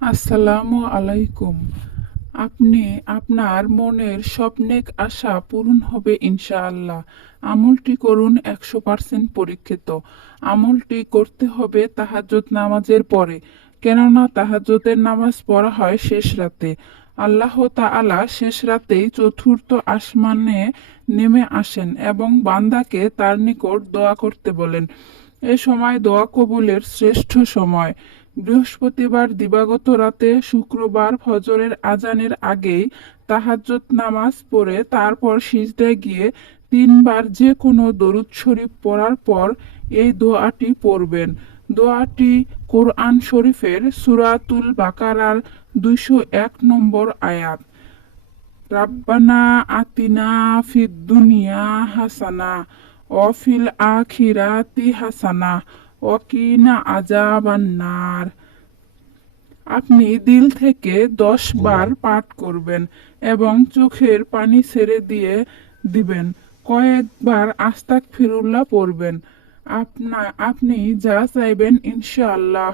আসসালামু আলাইকুম। আপনি, আপনার মনের স্বপ্নেক আশা পূরণ হবে ইনশাআল্লাহ। আমলটি করুন একশো পার্সেন্ট পরীক্ষিত। আমলটি করতে হবে তাহাজ্জুদ নামাজের পরে, কেননা তাহাজ্জুদের নামাজ পড়া হয় শেষ রাতে। আল্লাহ তাআলা শেষ রাতেই চতুর্থ আসমানে নেমে আসেন এবং বান্দাকে তার নিকট দোয়া করতে বলেন। এ সময় দোয়া কবুলের শ্রেষ্ঠ সময়। বৃহস্পতিবার দিবাগত রাতে শুক্রবার ফজরের আজানের আগেই তাহাজ্জুদ নামাজ পড়ে তারপর সিজদায় গিয়ে তিনবার যে কোনো দরুদ শরীফ পড়ার পর এই দোয়াটি পড়বেন। দোয়াটি কোরআন শরীফের সুরাতুল বাকারার দুইশো এক নম্বর আয়াত। রাব্বানা আতিনা ফিদ দুনিয়া হাসানা, অফিল আখিরাতি হাসানা ওয়াকিনা আজাবান্নার আপনি দিল থেকে দশ বার পাঠ করবেন এবং চোখের পানি ছেড়ে দিয়ে দিবেন। কয়েকবার আস্তাক ফিরুল্লাহ পড়বেন। আপনা আপনি যা চাইবেন ইনশাআল্লাহ।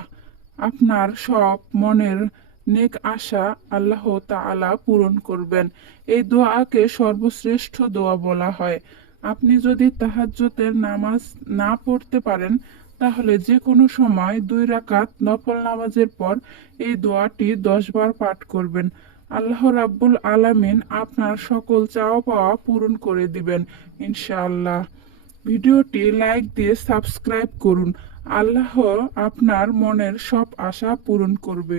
আপনার সব মনের নেক আশা আল্লাহ তাআলা পূরণ করবেন। এই দোয়াকে সর্বশ্রেষ্ঠ দোয়া বলা হয়। আপনি যদি তাহাজ্জুদের নামাজ না পড়তে পারেন তাহলে যে কোনো সময় দুই রাকাত নফল নামাজের পর এই দোয়াটি দশ বার পাঠ করবেন। আল্লাহ রাব্বুল আলামিন আপনার সকল চাওয়া পাওয়া পূরণ করে দিবেন, ইনশাআল্লাহ। ভিডিওটি লাইক দিয়ে সাবস্ক্রাইব করুন। আল্লাহ আপনার মনের সব আশা পূরণ করবে।